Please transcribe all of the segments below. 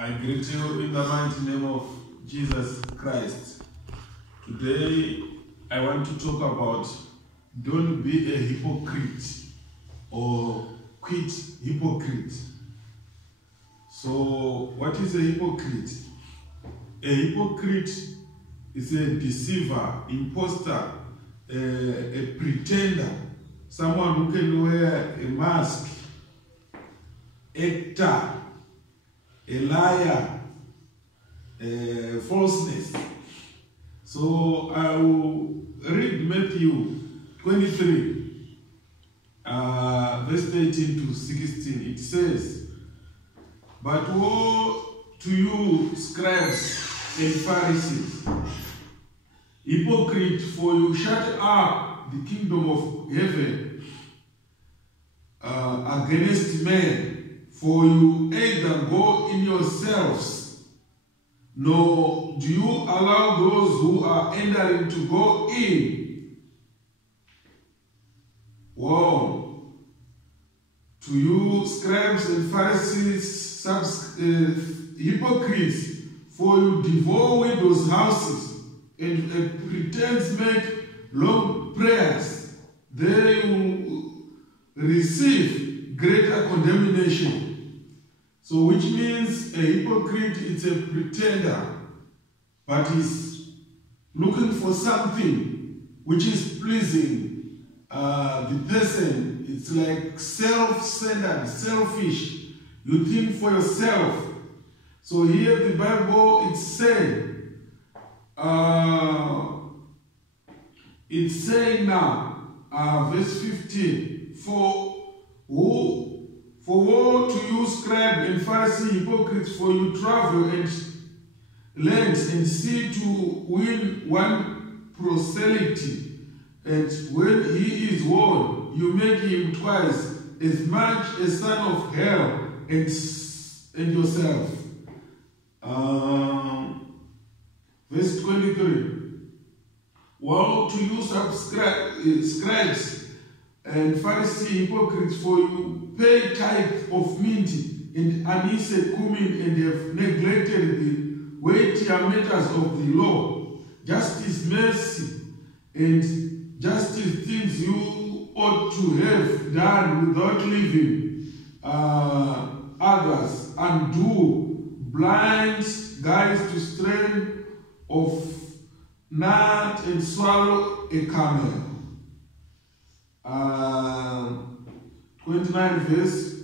I greet you in the mighty name of Jesus Christ. Today, I want to talk about don't be a hypocrite or quit hypocrite. So, what is a hypocrite? A hypocrite is a deceiver, imposter, a pretender, someone who can wear a mask, actor, a liar, falseness. So I will read Matthew 23, verse 18 to 16. It says, "But woe to you, scribes and Pharisees, hypocrite, for you shut up the kingdom of heaven against men. For you either go in yourselves, nor do you allow those who are entering to go in. Woe to you, scribes and Pharisees, hypocrites, for you devour widows' houses and pretend make long prayers. They will receive greater condemnation." So which means a hypocrite is a pretender, but is looking for something which is pleasing the person. It's like self-centered, selfish. You think for yourself. So here the Bible is saying, now, verse 15, For woe to you, scribe and Pharisee, hypocrites, for you travel and land and sea to win one proselyte, and when he is won, you make him twice as much a son of hell and yourself. Verse 23. Woe to you, scribes and Pharisees, hypocrites, for you pay tithe of mint and anise, cumin, and have neglected the weightier matters of the law, justice, mercy, and justice, things you ought to have done without leaving others undo, blind guides to strain of gnat and swallow a camel. 29 verse.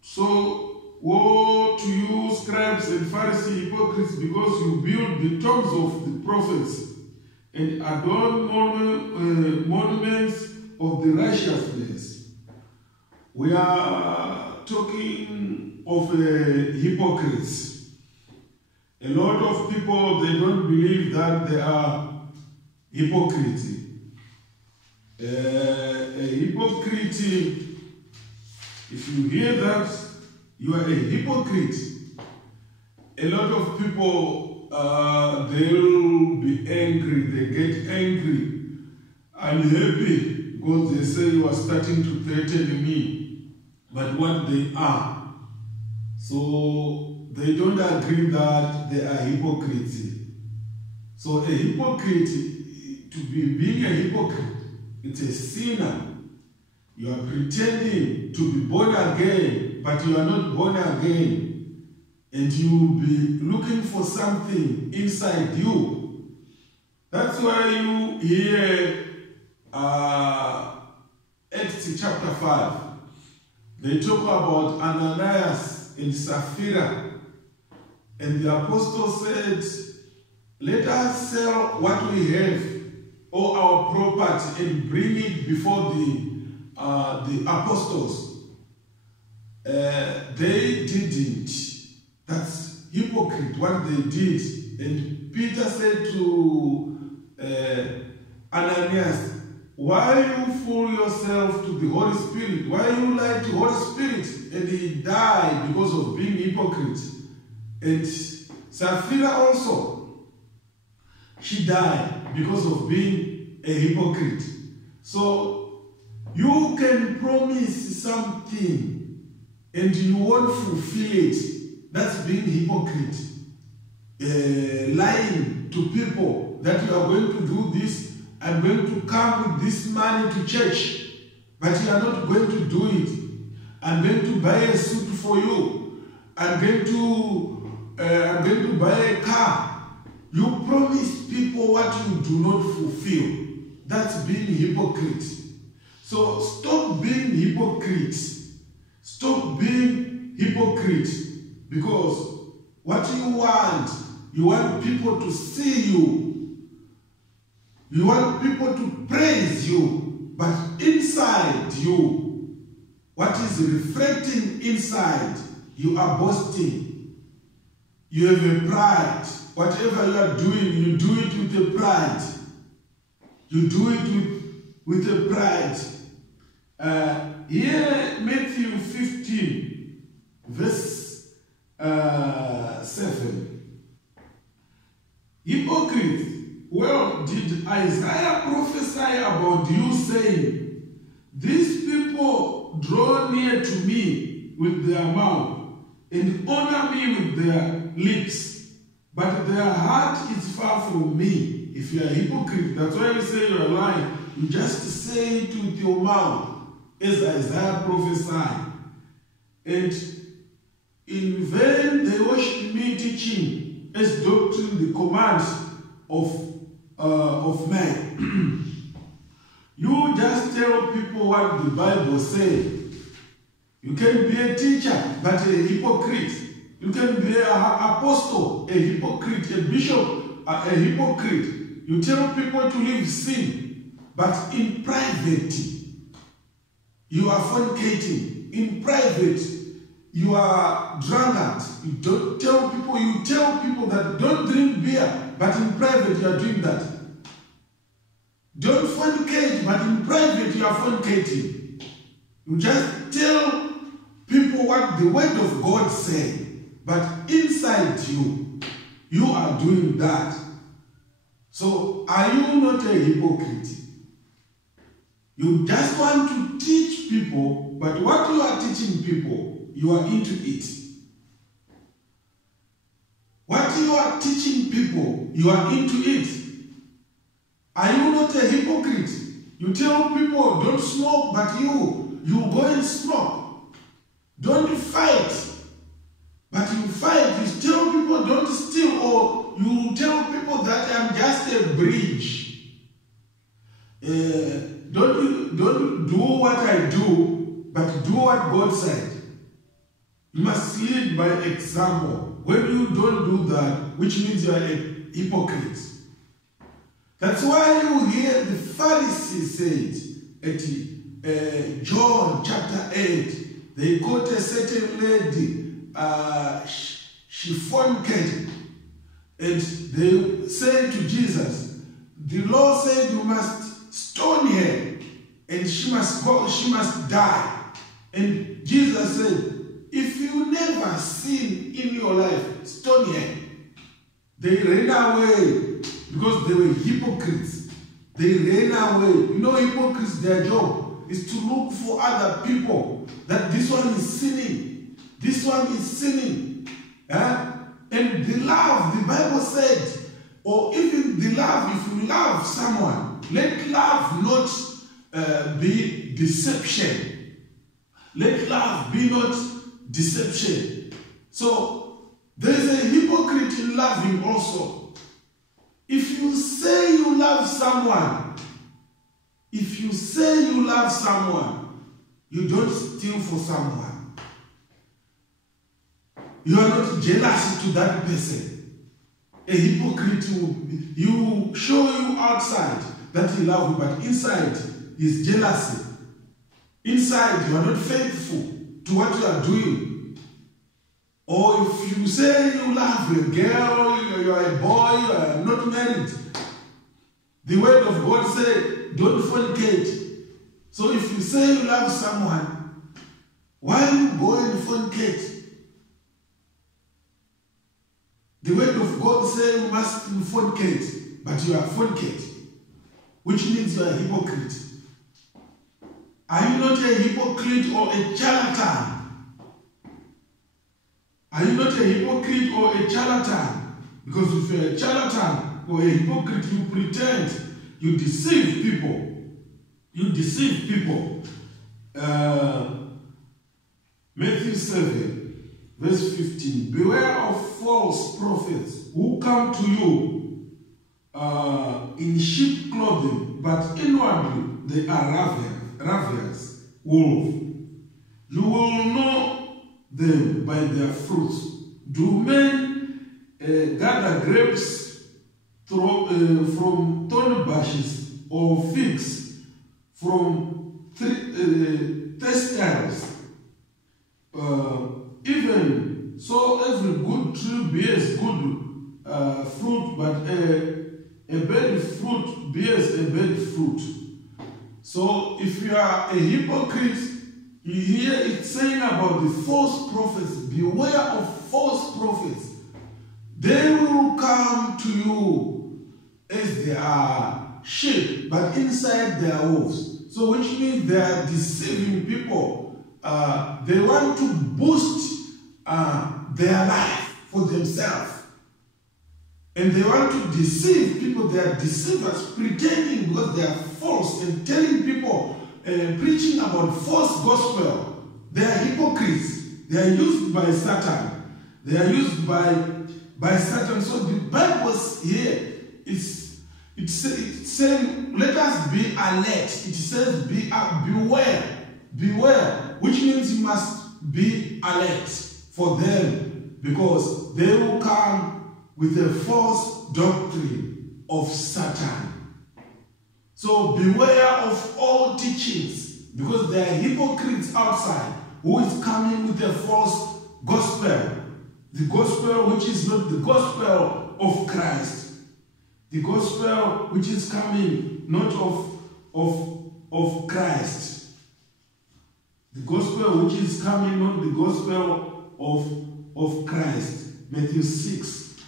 So woe to you, scribes and Pharisees, hypocrites, because you build the tombs of the prophets and adorn monuments of the righteousness. We are talking of hypocrites. A lot of people, they don't believe that they are hypocrites. A hypocrite, if you hear that you are a hypocrite, a lot of people, they'll be angry, they get angry, unhappy, because they say you are starting to threaten me, but what they are. So they don't agree that they are hypocrites. So a hypocrite, being a hypocrite, it's a sinner. You are pretending to be born again, but you are not born again. And you will be looking for something inside you. That's why you hear Acts chapter 5. They talk about Ananias and Sapphira. And the apostle said, let us sell what we have, or our property, and bring it before the apostles. They didn't. That's hypocrite what they did. And Peter said to Ananias, why you fool yourself to the Holy Spirit? Why you lie to the Holy Spirit? And he died because of being hypocrite. And Sapphira also, she died because of being a hypocrite. So you can promise something and you won't fulfill it. That's being hypocrite. Lying to people that you are going to do this, I'm going to come with this money to church, but you are not going to do it. I'm going to buy a suit for you. I'm going to buy a car. You promise people what you do not fulfill. That's being hypocrite. So stop being hypocrite. Stop being hypocrite, because what you want people to see you. You want people to praise you, but inside you, what is reflecting inside, you are boasting. You have a pride. Whatever you are doing, you do it with a pride. You do it with a pride. Here, Matthew 15, verse 7. Hypocrite, well, did Isaiah prophesy about you, saying, these people draw near to me with their mouth and honor me with their lips, but their heart is far from me. If you are a hypocrite, that's why you say you are lying. You just say it with your mouth, as Isaiah prophesied. And in vain they worship me, teaching as doctrine the commands of man. You just tell people what the Bible says. You can be a teacher, but a hypocrite. You can be an apostle, a hypocrite, a bishop, a hypocrite. You tell people to leave sin, but in private, you are fornicating. In private, you are drunkard. You tell people that don't drink beer, but in private you are doing that. Don't fornicate, but in private you are fornicating. You just tell people what the word of God says, but inside you are doing that. So, are you not a hypocrite? You just want to teach people, but what you are teaching people, you are into it. What you are teaching people, you are into it. Are you not a hypocrite? You tell people, don't smoke, but you go and smoke. Don't fight, but you fight. You tell people, don't steal, or you tell people that I'm just a bridge. Don't do what I do, but do what God said. You must lead by example. When you don't do that, which means you are a hypocrite. That's why you hear the Pharisees said at John chapter 8, they quote a certain lady, she fornicated, and they say to Jesus, the law said you must stone her, and she must die. And Jesus said, if you never sin in your life, stone her. They ran away because they were hypocrites. They ran away. You know, hypocrites, their job is to look for other people that this one is sinning. This one is sinning. And the love, the Bible said, or even the love, if you love someone, let love not be deception. Let love be not deception. So, there is a hypocrite in loving also. If you say you love someone, you don't steal for someone. You are not jealous to that person. A hypocrite you show you outside that he loves you, but inside is jealousy. Inside you are not faithful to what you are doing. Or if you say you love a girl, you are a boy, you are not married, the word of God says, don't fornicate. So if you say you love someone, why you go and fornicate? The word of God says you must fornicate, but you are fornicate, which means you are a hypocrite. Are you not a hypocrite or a charlatan? Are you not a hypocrite or a charlatan? Because if you're a charlatan or a hypocrite, you pretend, you deceive people. You deceive people. Matthew 7, verse 15. Beware of false prophets who come to you in sheep clothing, but inwardly they are ravenous wolves. You will know them by their fruits. Do men gather grapes from thorn bushes, or figs from thistles? Even so, every good tree bears good fruit, but a bad fruit bears a bad fruit. So, if you are a hypocrite, you hear it saying about the false prophets. Beware of false prophets. They will come to you as they are sheep, but inside they are wolves. So, which means they are deceiving people. They want to boost their life for themselves. And they want to deceive people. They are deceivers, pretending because they are false and telling people, preaching about false gospel. They are hypocrites. They are used by Satan. They are used by Satan. So the Bible here it's saying, let us be alert. It says, beware. Beware, which means you must be alert for them, because they will come with a false doctrine of Satan. So beware of all teachings, because there are hypocrites outside who is coming with a false gospel. The gospel which is not the gospel of Christ. The gospel which is coming not of Christ. The gospel which is coming, not the gospel of Christ. Matthew 6,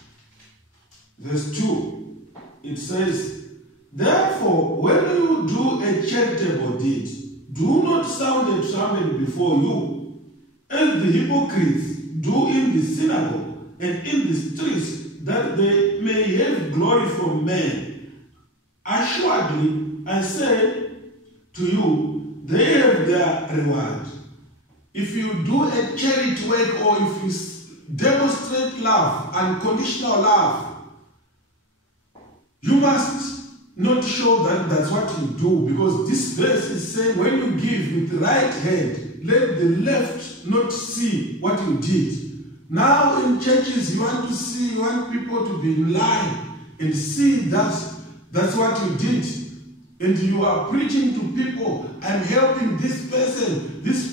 verse 2. It says, therefore, when you do a charitable deed, do not sound a trumpet before you, as the hypocrites do in the synagogue and in the streets, that they may have glory from men. Assuredly, I say to you, they have their reward. If you do a charity work, or if you demonstrate love, unconditional love, you must not show that that's what you do, because this verse is saying when you give with the right hand, let the left not see what you did. Now in churches, you want people to be in line and see that's what you did. And you are preaching to people, I'm helping this person is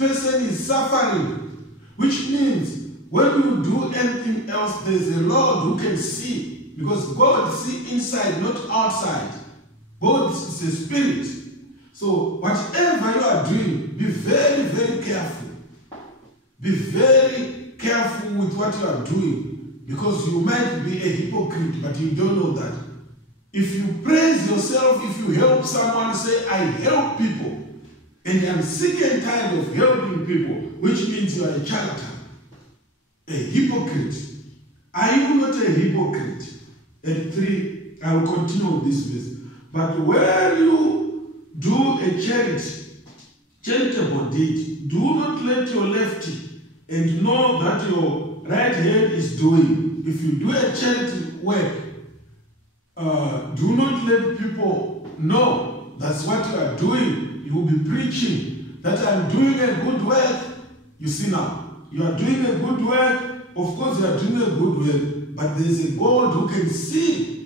suffering. Which means when you do anything else, there's a Lord who can see. Because God sees inside, not outside. God is a spirit. So whatever you are doing, be very, very careful. Be very careful with what you are doing. Because you might be a hypocrite, but you don't know that. If you praise yourself, if you help someone, say, I help people, and I'm sick and tired of helping people, which means you are a charlatan, a hypocrite. Are you not a hypocrite? And 3, I will continue with this verse. But when you do a charitable deed, do not let your left and know that your right hand is doing. If you do a charity work, do not let people know that's what you are doing. You will be preaching that I'm doing a good work. You see now, you are doing a good work. Of course, you are doing a good work, but there is a God who can see.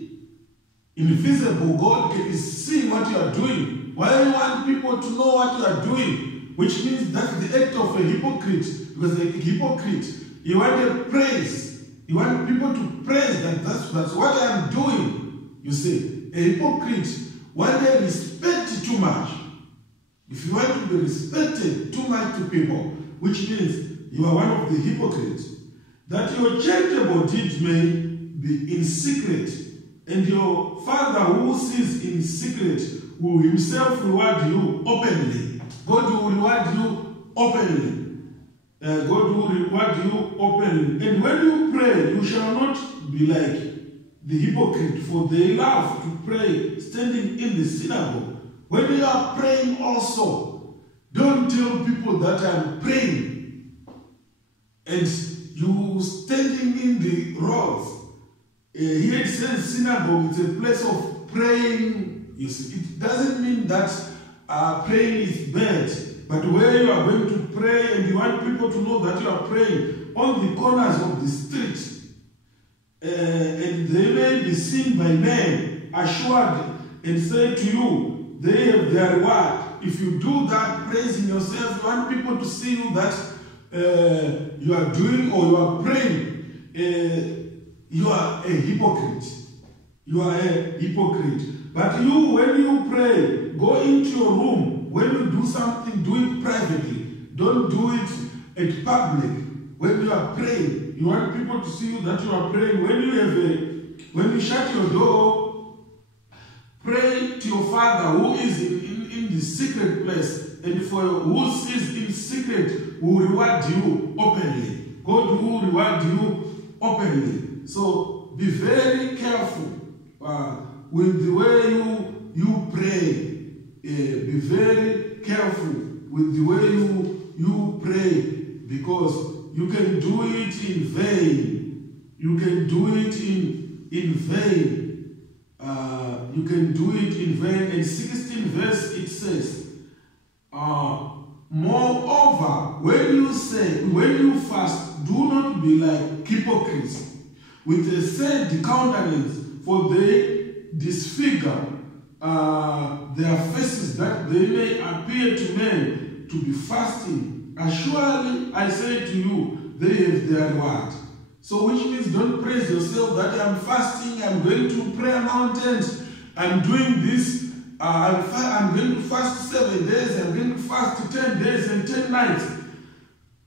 Invisible God is seeing what you are doing. Why do you want people to know what you are doing? Which means that's the act of a hypocrite. Because a hypocrite, you want a praise. You want people to praise that's what I am doing. You see, a hypocrite, when they respect too much, if you want to be respected too much to people, which means you are one of the hypocrites, that your charitable deeds may be in secret, and your Father who sees in secret will himself reward you openly. God will reward you openly. God will reward you openly. And when you pray, you shall not be like the hypocrite, for they love to pray standing in the synagogue. When you are praying also, don't tell people that I'm praying and you standing in the roads. Here it says synagogue, it's a place of praying. You see, it doesn't mean that praying is bad. But where you are going to pray and you want people to know that you are praying on the corners of the street, and they may be seen by men, assured, and say to you, they have their reward. If you do that, praising yourself, you want people to see you that you are doing or you are praying, you are a hypocrite. You are a hypocrite. But you, when you pray, go into your room. When you do something, do it privately. Don't do it at public. When you are praying, you want people to see you that you are praying. When you shut your door, pray to your Father who is in the secret place. And for who sees in secret will reward you openly. God will reward you openly. So be very careful with the way you pray. Be very careful with the way you pray, because you can do it in vain. You can do it in vain. You can do it in vain. In 16 verse it says, moreover, when you fast, do not be like hypocrites, with a sad countenance, for they disfigure their faces, that they may appear to men to be fasting. Assuredly, I say to you, they have their reward. So which means don't praise yourself that I'm fasting, I'm going to prayer mountains, I'm doing this, I'm going to fast 7 days, I'm going to fast 10 days and 10 nights.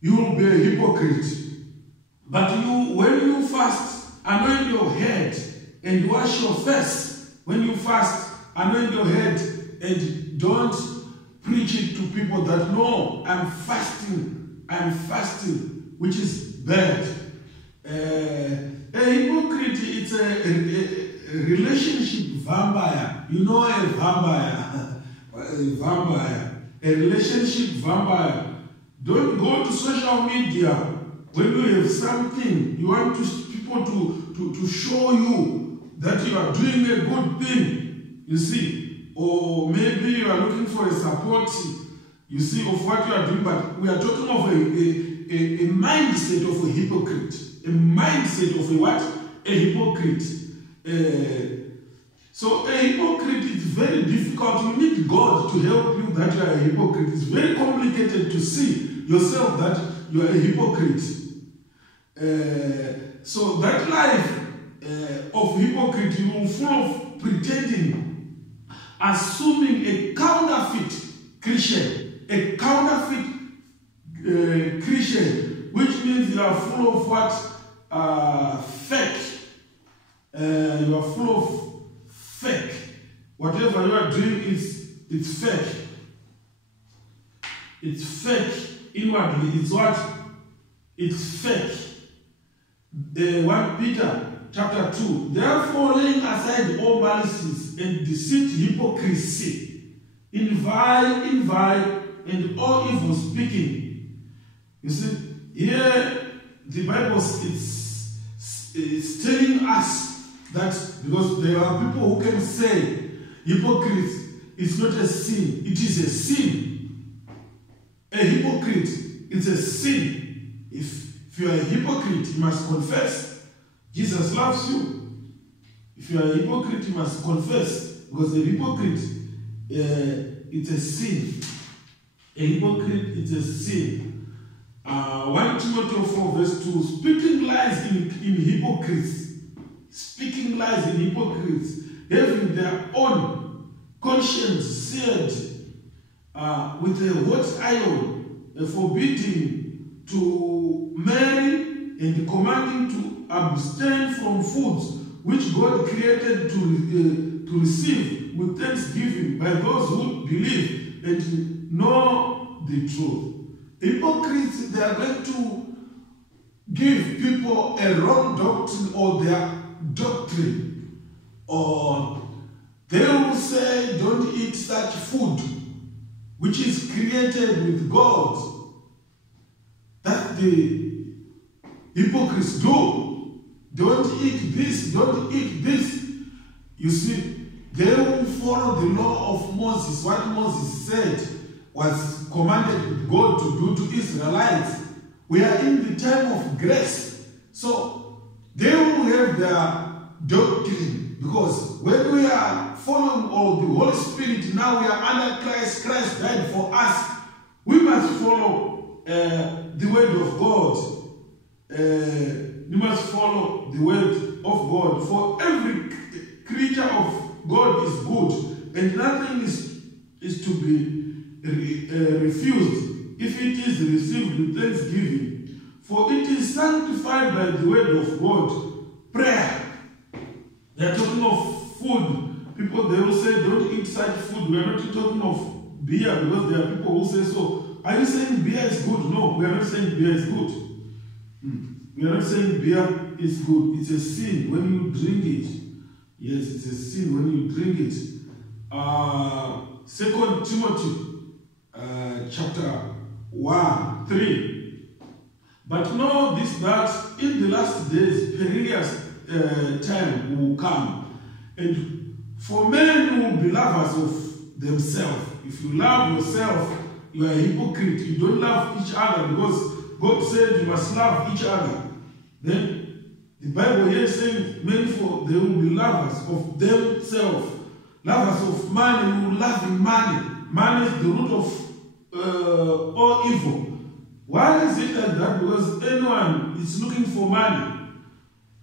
You will be a hypocrite. But when you fast, anoint your head and wash your face. When you fast, anoint your head and don't preach it to people that no, I'm fasting, which is bad. A hypocrite, it's a relationship vampire. You know a vampire, a relationship vampire. Don't go to social media when you have something. You want people to show you that you are doing a good thing, you see, or maybe you are looking for a support, you see, of what you are doing. But we are talking of a mindset of a hypocrite. A mindset of a what? A hypocrite. So a hypocrite is very difficult. You need God to help you that you are a hypocrite. It's very complicated to see yourself that you are a hypocrite. So that life of hypocrite, you will full of pretending, assuming a counterfeit Christian. A counterfeit Christian, which means you are full of what? Fake. You are full of fake. Whatever you are doing it's fake. It's fake inwardly. It's what? It's fake. 1 Peter chapter 2. Therefore, laying aside all malices and deceit, hypocrisy, envy, and all evil speaking. You see, here the Bible is telling us that, because there are people who can say hypocrisy is not a sin. It is a sin. A hypocrite is a sin. If you are a hypocrite, you must confess. Jesus loves you. If you are a hypocrite, you must confess, because a hypocrite, it's a sin. A hypocrite, it's a sin. 1 Timothy 4 verse 2, speaking lies in hypocrites. Speaking lies in hypocrites, having their own conscience seared with a hot iron, forbidding to marry and commanding to abstain from foods which God created to receive with thanksgiving by those who believe and know the truth. Hypocrites, they are going to give people a wrong doctrine or their doctrine. Or they will say, don't eat such food which is created with God. That the hypocrites do. Don't eat this, don't eat this. You see, they will follow the law of Moses. What Moses said was commanded with God to do to Israelites. We are in the time of grace. So they will have their doctrine. Because when we are following all the Holy Spirit, now we are under Christ. Christ died for us. We must follow the word of God. We must follow the word of God. For every creature of God is good, and nothing is to be refused if it is received with thanksgiving. For it is sanctified by the word of God. Prayer. They are talking of food. People, they will say, don't eat such food. We are not talking of beer, because there are people who say so. Are you saying beer is good? No, we are not saying beer is good. We are not saying beer is good. It's a sin when you drink it. Yes, it's a sin when you drink it. 2 Timothy chapter 1, 3. But know this, that in the last days perilous time will come. And for men will be lovers of themselves. If you love yourself, you are a hypocrite. You don't love each other, because God said you must love each other. Then the Bible here is saying, men for they will be lovers of themselves. Lovers of money, who love in money. Money is the root of all evil. Why is it like that? Because anyone is looking for money.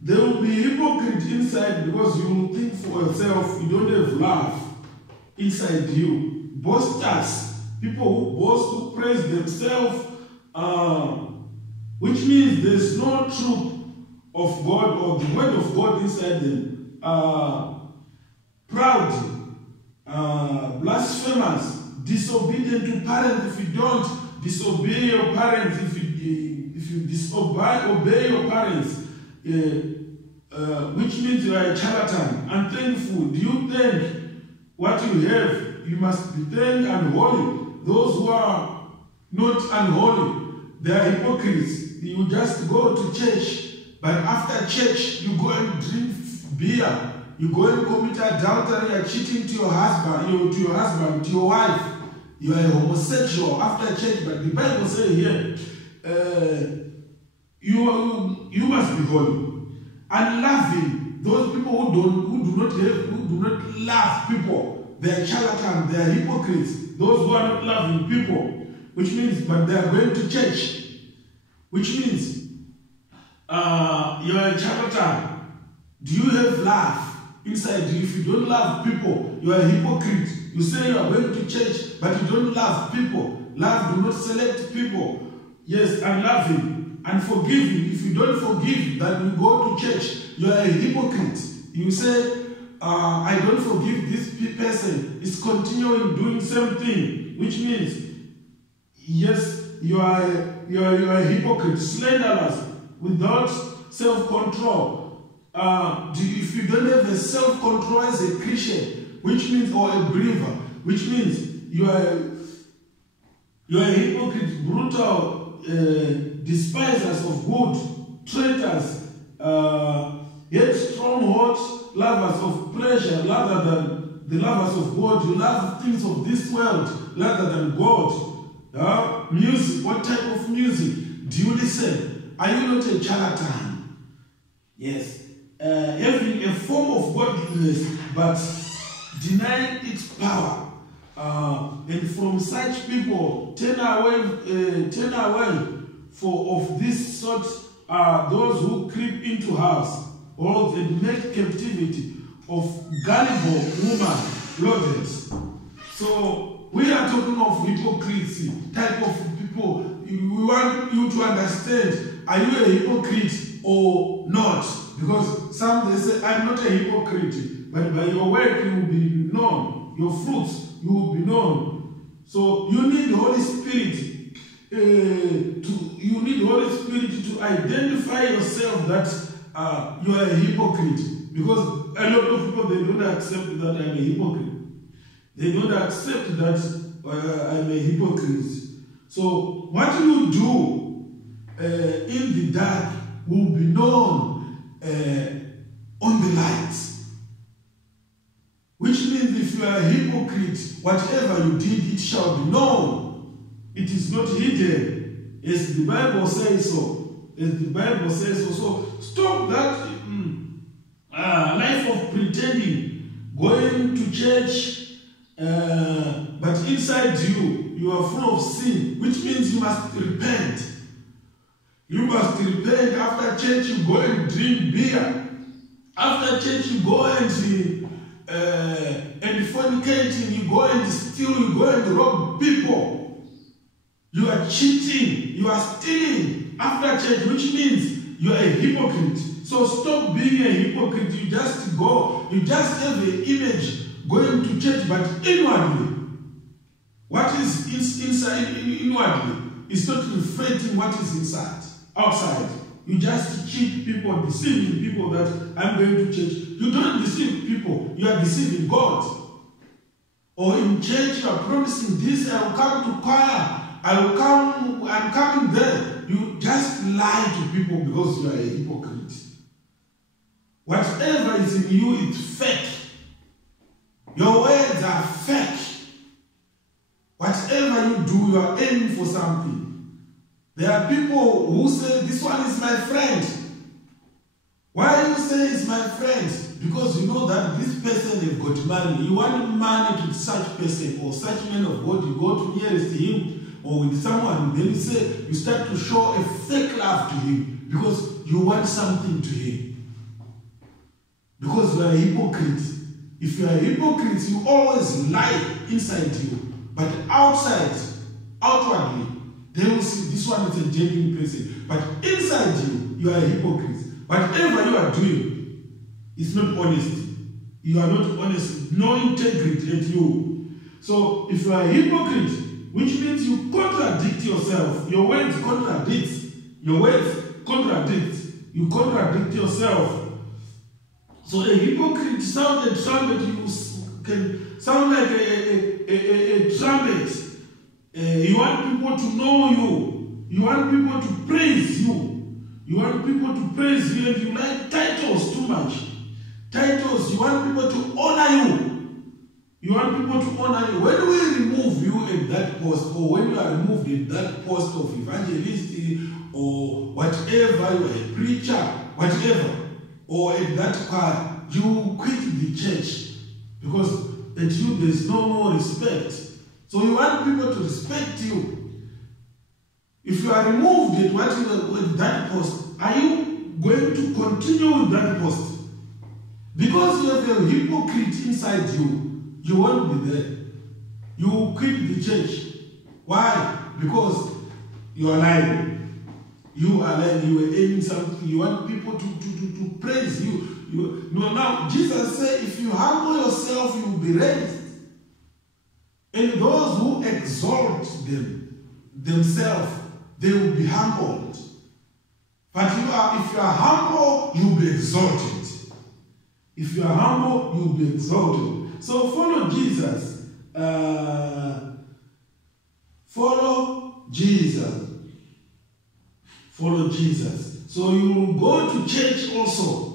There will be hypocrite inside, because you will think for yourself, you don't have love inside you. Boasters, people who boast, who praise themselves, which means there's no truth of God or the word of God inside them. Proud, blasphemous, disobedient to parents. If you don't disobey your parents, if you disobey your parents, which means you are a charlatan, unthankful. Do you think what you have, you must be thanked and holy? Those who are not unholy, they are hypocrites. You just go to church, but after church, you go and drink beer. You go and commit adultery, you are cheating to your husband, to your wife. You are a homosexual after church, but the Bible says here, you must be holy. And loving those people who do not love people, they are charlatans, they are hypocrites. Those who are not loving people, which means, but they are going to church, which means you are a charlatan. Do you have love inside you? If you don't love people, you are a hypocrite. You say you are going to church, but you don't love people. Love do not select people. Yes, and loving and forgiving. If you don't forgive, then you go to church, you are a hypocrite. You say, I don't forgive this person. It's continuing doing same thing, which means, yes, you are a hypocrite, slanderous, without self-control. If you don't have a self-control as a Christian, which means, or a believer, which means you are a hypocrite, brutal, despisers of good, traitors, yet strong-hearted, lovers of pleasure rather than the lovers of God. You love things of this world rather than God. Music, what type of music do you listen? Are you not a charlatan? Yes. Having a form of godliness, but denying its power. And from such people, turn away. For of this sort are those who creep into house, or they make captivity of gullible woman loaded. So we are talking of hypocrisy, type of people. We want you to understand, are you a hypocrite or not? Because some they say, I'm not a hypocrite, but by your work you will be known. Your fruits you will be known. So you need the Holy Spirit you need the Holy Spirit to identify yourself that you are a hypocrite. Because a lot of people, they don't accept that I'm a hypocrite. They don't accept that I'm a hypocrite. So what you do in the dark will be known on the light. Which means if you are a hypocrite, whatever you did, it shall be known. It is not hidden, as the Bible says so. As the Bible says so. So stop that life of pretending, going to church, but inside you are full of sin, which means you must repent. You must repent. After church, you go and drink beer. After church, you go and fornicating, you go and steal, you go and rob people. You are cheating, you are stealing after church, which means you are a hypocrite. So stop being a hypocrite. You just go, you just have an image going to church, but inwardly, what is inside inwardly is not reflecting what is inside. Outside, you just cheat people, deceiving people that I'm going to church. You don't deceive people, you are deceiving God. Or in church, you are promising this, I will come to choir, I'm coming there. You just lie to people because you are a hypocrite. Whatever is in you, it's fake. Your words are fake. Whatever you do, you are aiming for something. There are people who say, this one is my friend. Why you say it's my friend? Because you know that this person has got money. You want money to such person or such man of God. You go to nearest him or with someone, then you start to show a fake love to him because you want something to him. Because you are a hypocrite. If you are a hypocrite, you always lie inside you. But outwardly, they will see this one is a genuine person. But inside you are a hypocrite. Whatever you are doing is not honest. You are not honest. No integrity at you. So if you are a hypocrite, which means you contradict yourself. Your words contradict. Your words contradict. You contradict yourself. So a hypocrite sounds a trumpet. You can sound like a trumpet. You want people to know you. You want people to praise you. You want people to praise you, and you like titles too much. Titles, you want people to honor you. You want people to honor you. When we remove you at that post, or when you are removed at that post of evangelist, or whatever, you are a preacher, whatever, or at that part, you quit the church. Because at you there is no more respect. So you want people to respect you. If you are removed at with that post, are you going to continue with that post? Because you have a hypocrite inside you, you won't be there. You will quit the church. Why? Because you are lying. You are lying. You are aiming something. You want people to praise you. Now, Jesus said, if you humble yourself, you will be raised. And those who exalt themselves, they will be humbled. But if you are humble, you will be exalted. If you are humble, you will be exalted. So follow Jesus. Follow Jesus. Follow Jesus. So you will go to church also,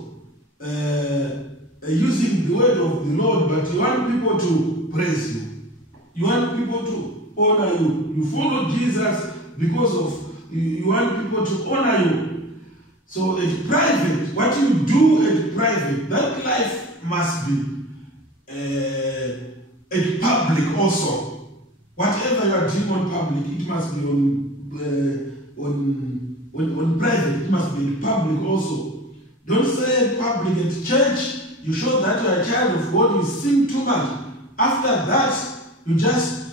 using the word of the Lord, but you want people to praise you. You want people to honor you. You follow Jesus because of you want people to honor you. So at private, what you do at private, that life must be at public also. Whatever you are doing on public, it must be on private. It must be in public also. Don't say at public at church. You show that you are a child of God. You sing too much. After that, you just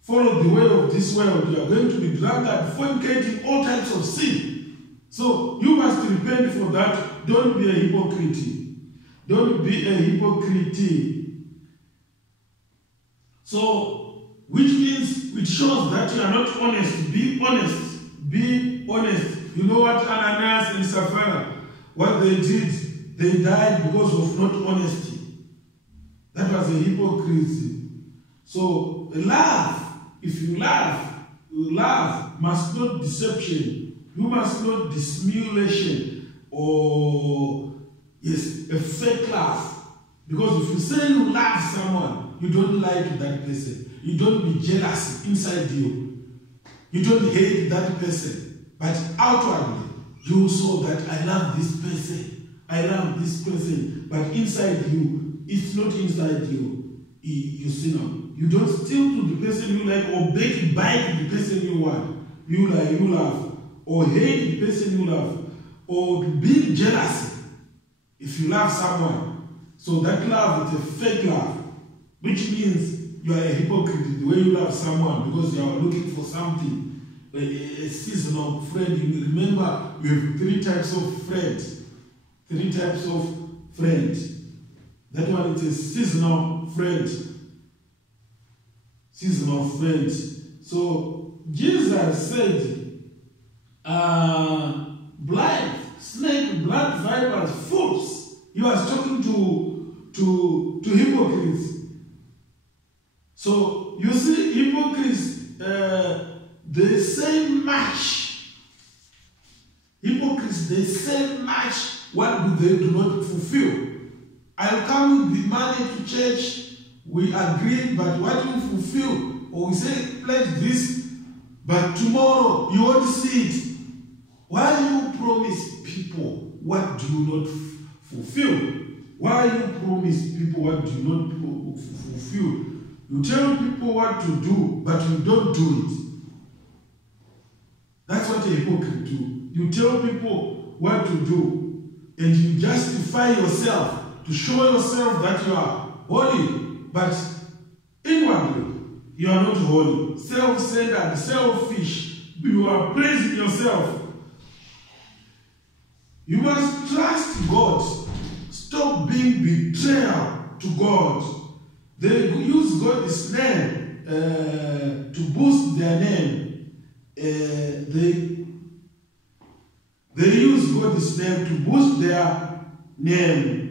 follow the way of this world. You are going to be drunkard, fornicating, all types of sin. So you must repent for that. Don't be a hypocrite. Don't be a hypocrite. So, which means it shows that you are not honest. Be honest. Be honest. You know what Ananias and Sapphira, what they did? They died because of not honesty. That was a hypocrisy. So love, if you love must not deception. You must not dissimulation or yes, a fake love. Because if you say you love someone, you don't lie to that person. You don't be jealous inside you. You don't hate that person. But outwardly, you show that I love this person. I love this person. But inside you, it's not inside you. You sin. You don't steal to the person you like or bite the person you want. You love. Or hate the person you love. Or be jealous if you love someone. So that love is a fake love, which means you are a hypocrite the way you love someone because you are looking for something, a seasonal friend. You remember we have 3 types of friends. 3 types of friends. That one is a seasonal friend. Seasonal friend. So Jesus said, blind, snake, blood vipers, fools. He was talking to hypocrites. So you see, hypocrites, they say much. Hypocrites, they say much. What do they do not fulfill? I'll come with the money to church. We agree, but what you fulfill? Or we say, pledge this, but tomorrow you won't see it. Why you promise people what do you not fulfill? Why you promise people what do you not fulfill? You tell people what to do, but you don't do it. That's what a hypocrite do. You tell people what to do, and you justify yourself to show yourself that you are holy, but inwardly you are not holy. Self-centered, selfish. You are praising yourself. You must trust God. Stop being betrayal to God. They use God's name to boost their name. They use God's name to boost their name.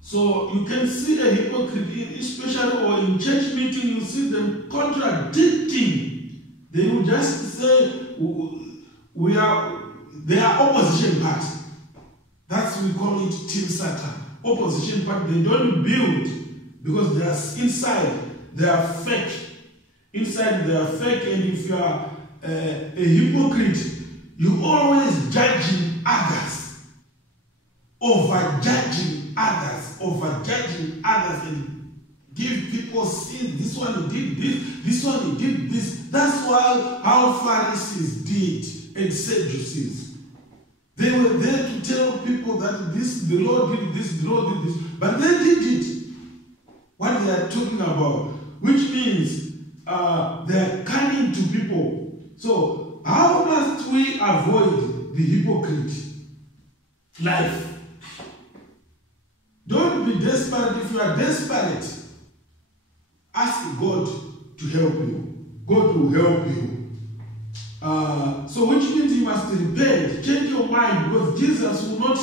So you can see a hypocrite, especially or in church meeting, you see them contradicting. They will just say, they are opposition party. That's we call it Team Satan. Opposition party, they don't build because they are inside, they are fake. Inside they are fake, and if you are a hypocrite, you always judging others, overjudging others, and give people sin. This one did this one did this. That's why how Pharisees did and Sadducees. They were there to tell people that the Lord did this, the Lord did this, but they did it. What they are talking about, which means they are cunning to people. So how must we avoid the hypocrite life? Don't be desperate. If you are desperate, ask God to help you. God will help you. So which means you must repent, change your mind, because Jesus will not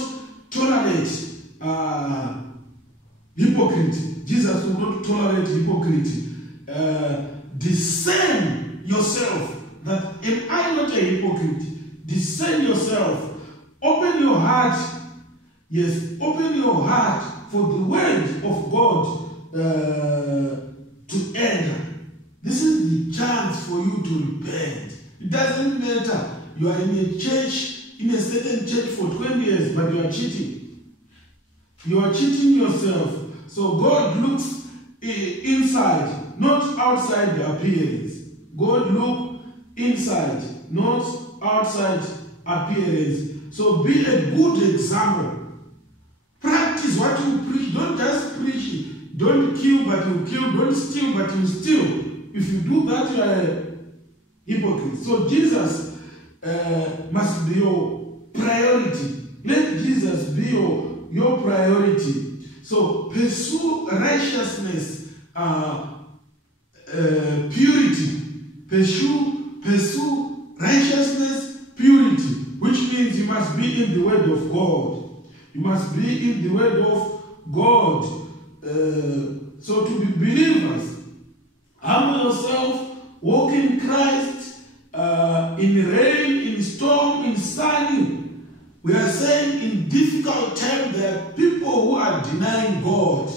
tolerate hypocrisy. Jesus will not tolerate hypocrisy. Discern yourself. That am I not a hypocrite? Discern yourself. Open your heart. Yes, open your heart for the word of God to enter. This is the chance for you to repent. It doesn't matter. You are in a church, in a certain church for 20 years, but you are cheating. You are cheating yourself. So God looks inside, not outside the appearance. God looks inside, not outside appearance. So be a good example. Practice what you preach. Don't just preach it. Don't kill, but you kill. Don't steal, but you steal. If you do that, you are a hypocrite. So Jesus must be your priority. Let Jesus be your priority. So pursue righteousness, purity, pursue righteousness, purity, which means you must be in the word of God. You must be in the word of God. So to be believers, humble yourself, walk in Christ, in rain, in storm, in sunny. We are saying in difficult times there are people who are denying God,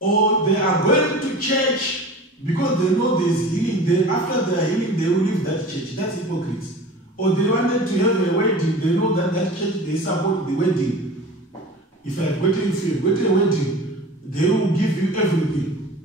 or they are going to church because they know there is healing. After they are healing, they will leave that church. That's hypocrites. Or they wanted to have a wedding. They know that church, they support the wedding. If you have got a wedding, they will give you everything.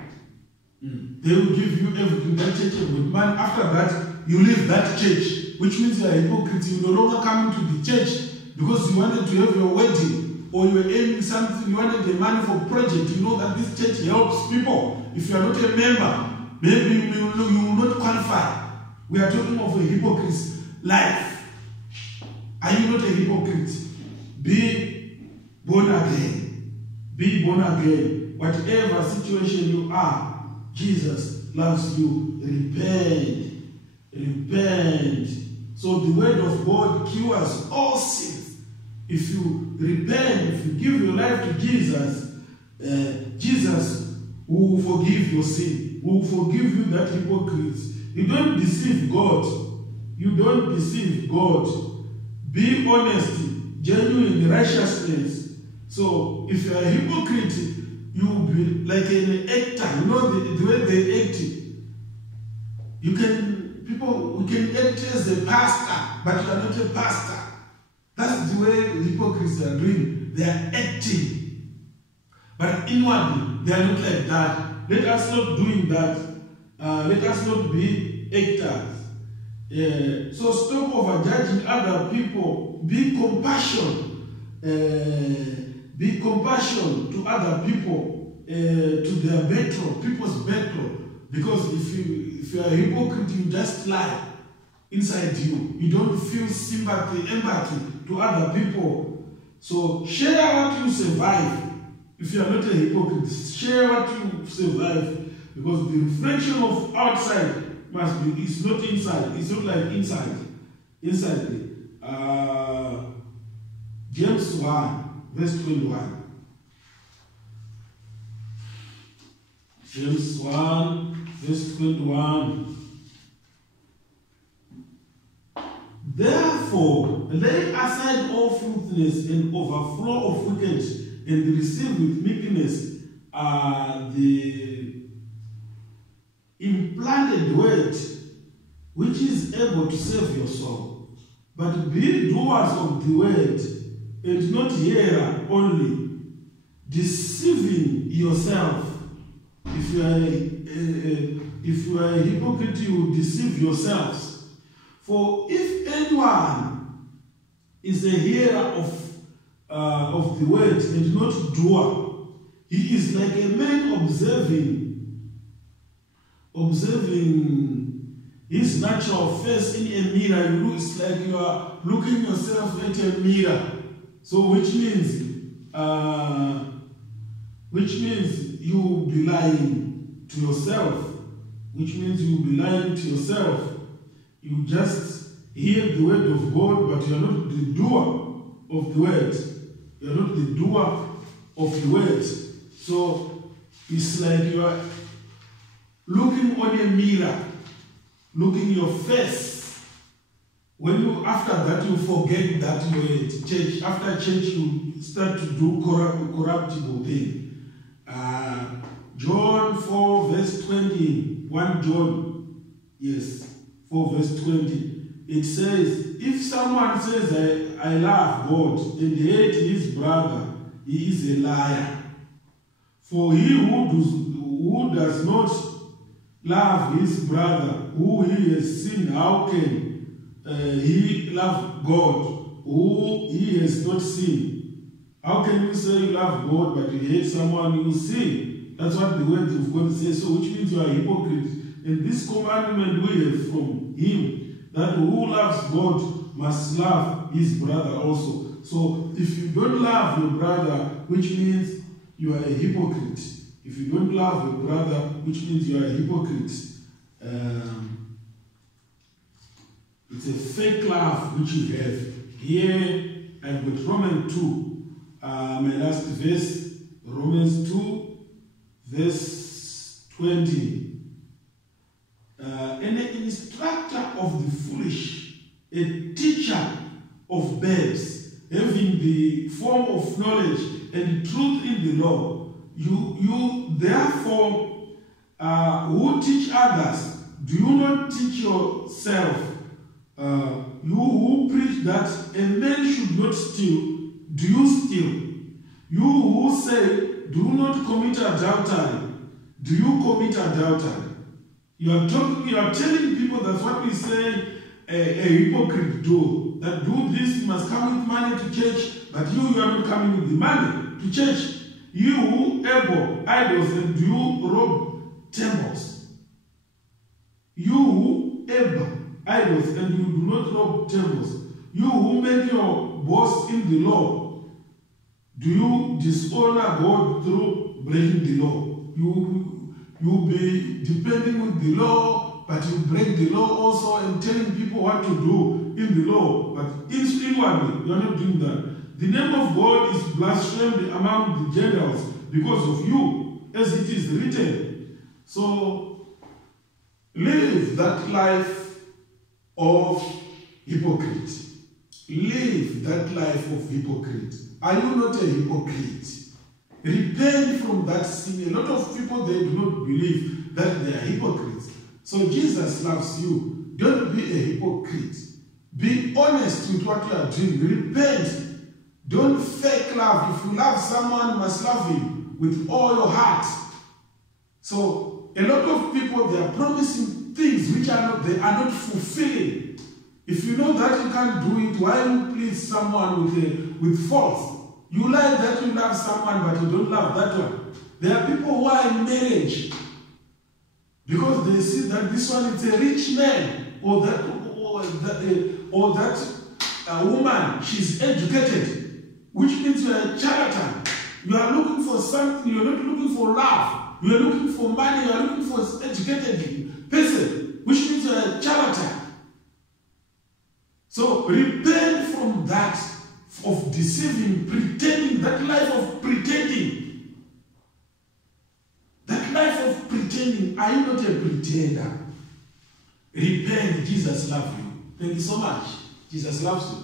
They will give you everything. That church with money. After that, you leave that church, which means you are a hypocrite. You no longer come into the church because you wanted to have your wedding, or you were aiming something, you wanted the money for project. You know that this church helps people. If you are not a member, maybe you will not qualify. We are talking of a hypocrite's life. Are you not a hypocrite? Be born again. Be born again. Whatever situation you are, Jesus loves you. Repent. Repent. So the word of God cures all sins. If you repent, if you give your life to Jesus, Jesus will forgive your sin, will forgive you that hypocrite. You don't deceive God. You don't deceive God. Be honest, genuine righteousness. So if you are a hypocrite, you will be like an actor. You know the way they act. We can act as a pastor, but you are not a pastor. That's the way the hypocrites are doing. They are acting. But inwardly, they are not like that. Let us not doing that. Let us not be actors. So stop overjudging other people. Be compassion. Be compassion to other people, to their battle, people's battle. Because if you are a hypocrite, you just lie inside you. You don't feel sympathy, empathy to other people. So share what you survive. If you are not a hypocrite, share what you survive. Because the reflection of outside it's not inside. It's not like inside. Inside. James 1, verse 21. James 1, verse 21. Therefore, lay aside all filthiness and overflow of wickedness, and receive with meekness the implanted word, which is able to save your soul. But be doers of the word, and not hearer only, deceiving yourself. If you are a hypocrite, you will deceive yourselves. For if anyone is a hearer of the word and not doer, he is like a man observing his natural face in a mirror. It's like you are looking yourself at a mirror. So which means you will be lying to yourself. Which means you will be lying to yourself. You just hear the word of God, but you are not the doer of the word. You are not the doer of the word. So it's like you are looking on a mirror, looking your face. After that you forget that you are at church. After church you start to do corruptible thing. John 4 verse 20. 1 John, yes, 4 verse 20. It says, if someone says, I love God and hate his brother, he is a liar. For he who does not love his brother, who he has seen, how can he love God, who he has not seen? How can you say you love God, but you hate someone you see? That's what the word of God says. So which means you are a hypocrite. And this commandment we have from him, that who loves God must love his brother also. So if you don't love your brother, which means you are a hypocrite. If you don't love your brother, which means you are a hypocrite. it's a fake love which you have. Here I've got Romans 2, my last verse, Romans 2, verse 20. And an instructor of the foolish, a teacher of babes, having the form of knowledge and truth in the law, you therefore who teach others, do you not teach yourself? You who preach that a man should not steal, do you steal? You who say, do not commit adultery, do you commit adultery? You are telling people that's what we say a hypocrite do. That do this, you must come with money to church, but you are not coming with the money to church. You who able idols, and do you rob temples? You who able idols, and you do not rob temples. You who make your boast in the law, do you dishonor God through breaking the law? You be depending on the law, but you break the law also and telling people what to do in the law. But inwardly, you are not doing that. The name of God is blasphemed among the Gentiles because of you, as it is written. So, live that life of hypocrite. Live that life of hypocrite. Are you not a hypocrite? Repent from that sin. A lot of people, they do not believe that they are hypocrites. So Jesus loves you. Don't be a hypocrite. Be honest with what you are doing. Repent. Don't fake love. If you love someone, you must love him with all your heart. So a lot of people, they are promising things which they are not fulfilling. If you know that you can't do it, why you please someone with force? You lie that you love someone, but you don't love that one. There are people who are in marriage because they see that this one is a rich man, or that woman, she's educated, which means you are a charlatan. You are looking for something. You are not looking for love. You are looking for money. You are looking for an educated person, which means you are a charlatan. So repent from that, of deceiving, pretending, that life of pretending. That life of pretending. Are you not a pretender? Repent. Jesus loves you. Thank you so much. Jesus loves you.